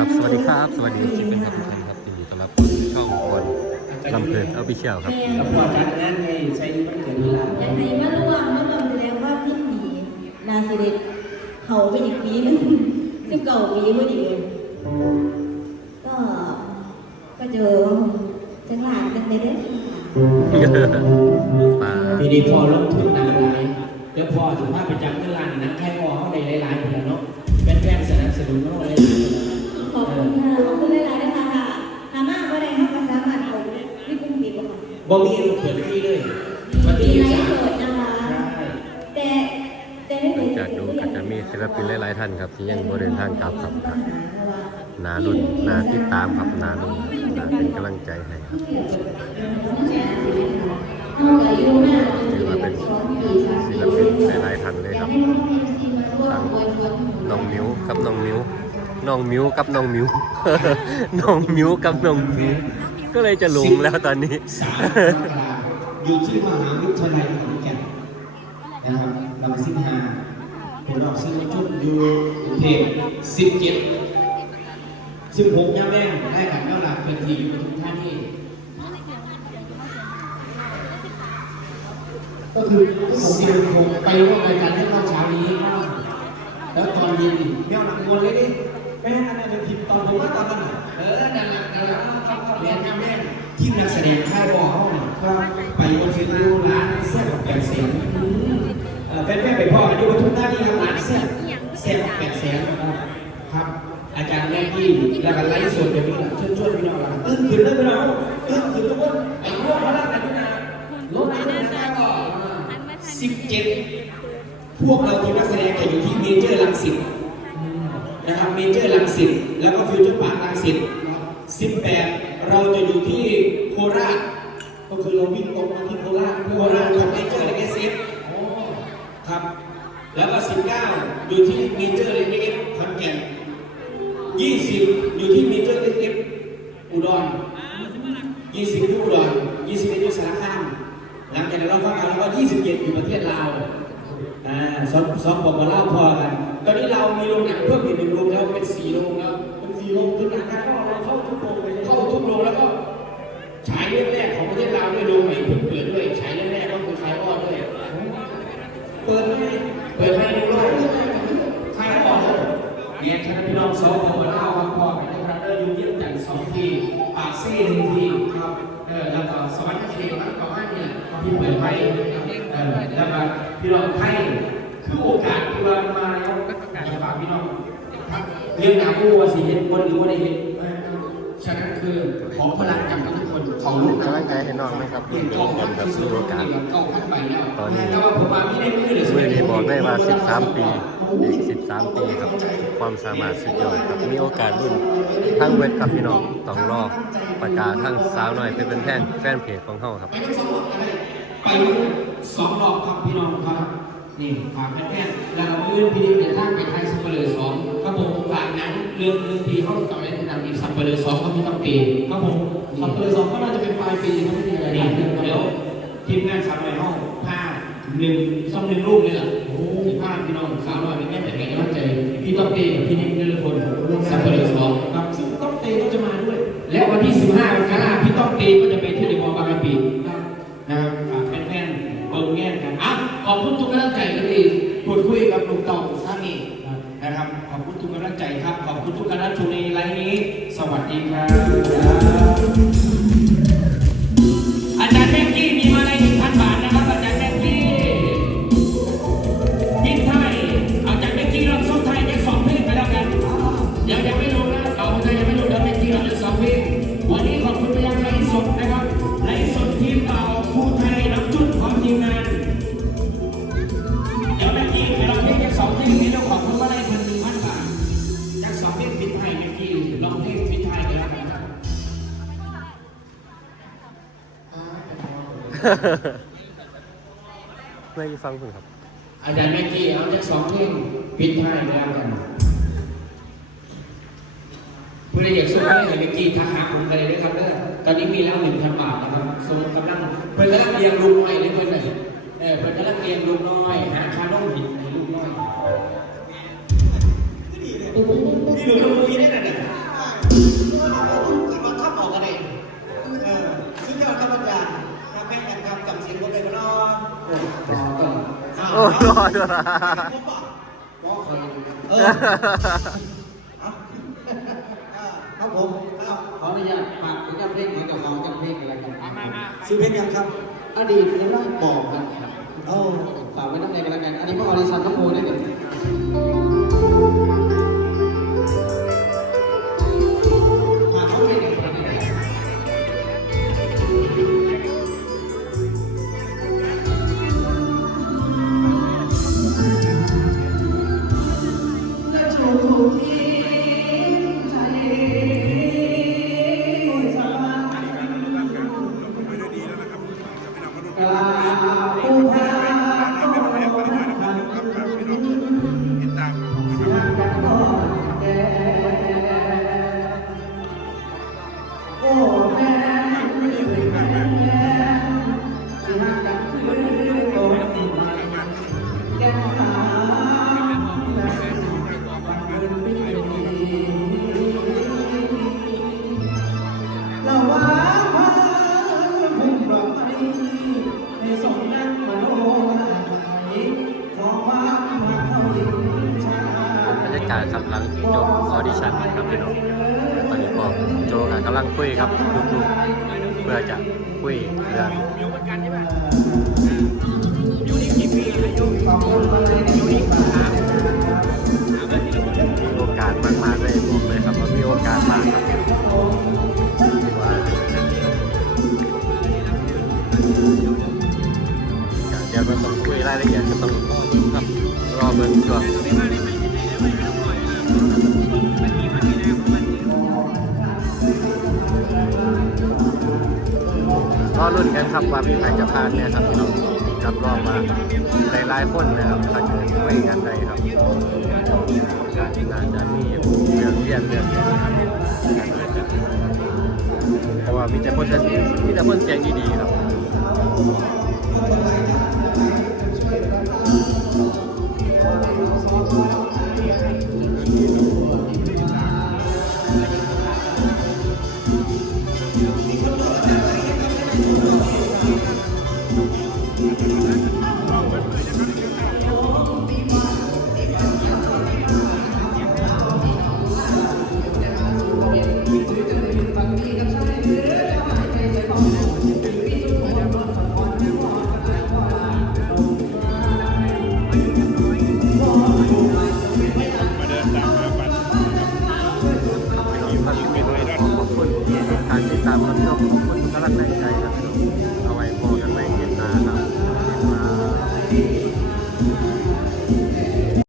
ับสวัสดีครับ สวัสดีชิปเป็นครับทุกท่านครับยินดีต้อนรับเข้าสู่ช่องคนลำเพลินเอาพิเชียลครับ แล้วพอจัดงานให้ใช้มันเกิดเวลาอย่างไรมาระวังมาระวังแสดงว่าพี่หมีนาสิเดตเขาไปอีกปีนึงสิบเก่าปีพอดีเลยก็ก็เจอจังหวะกันได้เด้อมาปีนี้พอลงทุนหนักหลายเดี๋ยวพอถึงว่าไปจับเงินล้านนักแค่พอเข้าในหลายๆคนแล้วเนาะ บ่มีลูกเปิดที่เลยวันมีที่ไลยี่ฟ์สิบสดนะคะ แต่แต่ไม่หลัเคงยจากดูก็จะมีศิลปินหลายๆท่านครับที่ยังบ่เดินทางกลับครับครับนารุ่นนาติดตามครับนารุ่นนาเป็นกำลังใจให้ครับถือว่าเป็นศิลปินหลายๆท่านเลยครับทั้งน้องมิวกับน้องมิวน้องมิวกับน้องมิว น้องมิวกับน้องมิว ก็เลยจะหลงแล้วตอนนี้ สามมกราอยู่ที่มหาวิทยาลัยขอนแก่นนะครับลำสิบห้าเป็นรอบซื้อมาชุดอยู่กรุงเทพสิบเจ็ดสิบหกย่าแม่งได้กันแล้วหลักเป็นทีปทุมธานี่ก็คือสิบหกไปร่วมรายการที่รอบเช้านี้แล้วตอนเย็นเมี่ยนักวนเลยดิแม่นั่นเป็นผิดตอนผมว่าตอนนั้น เออนั่นแหละนั่นแหละเขาก็เรียนย่าแม่ที่นักแสดงค่ายบอเขาเนี่ยก็ไปบนฟิลิปร้านเสื้อแบแปดเสียงเอ่อแฟนๆไปพ่อกันที่ปทุมธานีครับร้านเสื้อเสื้อแปดแสนครับ อาจารย์แม่กี้แล้วก็ไลฟ์สดแบบนี้นะชวนชวนพี่น้องเราตื่นขึ้นเลยพี่น้องตื่นขึ้นทุกคนไอ้พวกมาลักกันด้วยนะลงมาแล้วก็สิบเจ็ดพวกเราทีมนักแสดงจะอยู่ที่เมเจอร์ลังสิตนะครับเมเจอร์ลังสิต สิตสิบแปดเราจะอยู่ที่โคราช ก็คือเราวิ่งตรงมาที่โคราชโคราชกับเมเจอร์และเอสเอฟครับ แล้วก็19อยู่ที่เมเจอร์เล็กๆขอนแก่น20อยู่ที่เมเจอร์เล็กๆอุดร20ที่อุดร21ที่สารคามหลังจากนั้นเราเข้ามาแล้วก็27อยู่ประเทศลาวอ่าสองสองบอกมาเล่าพอกันตอนนี้เรามีโรงหนังเพิ่มอีกหนึ่งโรงแล้วเป็นสี่โรงแล้ว เป็นสี่โรงทุกหนังก็เราเข้าทุกโรงเลยเข้าทุกโรงแล้วก็ฉายเรื่องแรกของประเทศลาวด้วยโรงใหม่เพิ่งเปิดด้วยฉายเรื่องแรกก็คือฉายอ้อด้วยเปิดให้เปิดให้ดูด้วยใครก็บอกเลยเนี่ยฉันพี่น้องสองคนมาเล่าครับพ่อไปนะครับเอออยู่เยี่ยมจันทร์สองทีปากซี่หนึ่งทีครับเออแล้วก็สวรรค์เขตมันก็ให้เนี่ยพี่เปิดไปเออแล้วก็พี่น้องไทยคือโอกาสที่ว่ามาแล้วอยากจะฝากพี่น้องครับ เรื่องหนาบูว่าสิเห็นคนหรือว่าได้เห็นฉะนั้นคือขอพลังจากทุกคนเขาลุกกำลังใจให้น้องนะครับเปลี่ยนกล้องครับที่สุดโอกาสเก้าพันใบแล้วตอนนี้แต่ว่าผมว่าไม่ได้มือเดี๋ยวเมื่อนี้บอกได้ว่า 13 ปีอีก13 ปีครับ ความสามารถสุดยอดครับมีโอกาสรุ่นทั้งเวทครับพี่น้องต้องรอประกาศทั้งสาวน้อยเป็นเป็นแฟนแฟนเพจของเฮาครับไปทั้งสองรอบเลยไปสองรอบครับพี่น้องครับนี่ฝากแฟนๆแล้วเราเลื่อนพี่นิดเดินทางไปไทยสัปเหร่อสองครับผมฝาก เรื่องเรื่องที่เขาต่อเล่นนำอีกสัปเหร่อสองก็มีต้องปีครับผมสัปเหร่อสองก็น่าจะเป็นปลายปีครับไม่มีอะไรนี่เดี๋ยวทีมงานสาวน้อยห้องผ้าหนึ่งซ่อมหนึ่งลูกเลยล่ะโอ้โหผ้าพี่น้องสาวน้อยแม่แต่แม่กำลังใจพี่ต้องปีกับพี่นิดเรื่องคนสัปเหร่อสองครับซึ่งต้องเตก็จะมาด้วย และวันที่15วันกราพี่ต้องเตีก็จะไป ไม่ฟังคุณครับ อาจารย์แม็กกี้เอาจากสองเพลงปิดท้ายไปแล้วกันเพื่ออยากส่งให้อาจารย์แม็กกี้ทักหาผมไปเลยด้วยครับเด้อตอนนี้มีแล้วหนึ่งพันบาทนะครับส่งกำลังเพื่อนกำลังเรียงลูกน้อยเลยเพื่อนเลยเออเพื่อนกำลังเรียงลูกน้อยหาคาน้องหินให้ลูกน้อยนี่ดูลูกนี้ได้ โอ้รอดวยนะครับผมครับขออนุญาตฝากผลงานเพลงหรือกับเราจังเพลงอะไรกันซื้อเพลงกันครับ อดีตนักร้บอกกันโอ้ฝากไว้ตั้งใจกันแล้วกัน อันนี้ก็ออริชันทั้งโมด้วย ครับหลังจบออดิชั่นนะครับพี่น้องตอนนี้ก็โจกำลังคุยครับลูกๆเพื่อจะคุยเรื่องมีโอกาสมากๆเลยบอกเลยครับว่ามีโอกาสมากครับเดี๋ยวเราต้องคุยรายละเอียดก็ต้องครับรอเบิ่งก่อน รุ่นกันครับว่ามีใครจะพลาดเนี่ยครับพี่น้องรับรองว่าหลายๆคนนะครับถ้าเกิดคุยกันได้ครับการที่น่าจะมีเรื่องเรียนเรื่องเพราะว่ามีแต่คนจะมีแต่คนเสียงดีๆครับ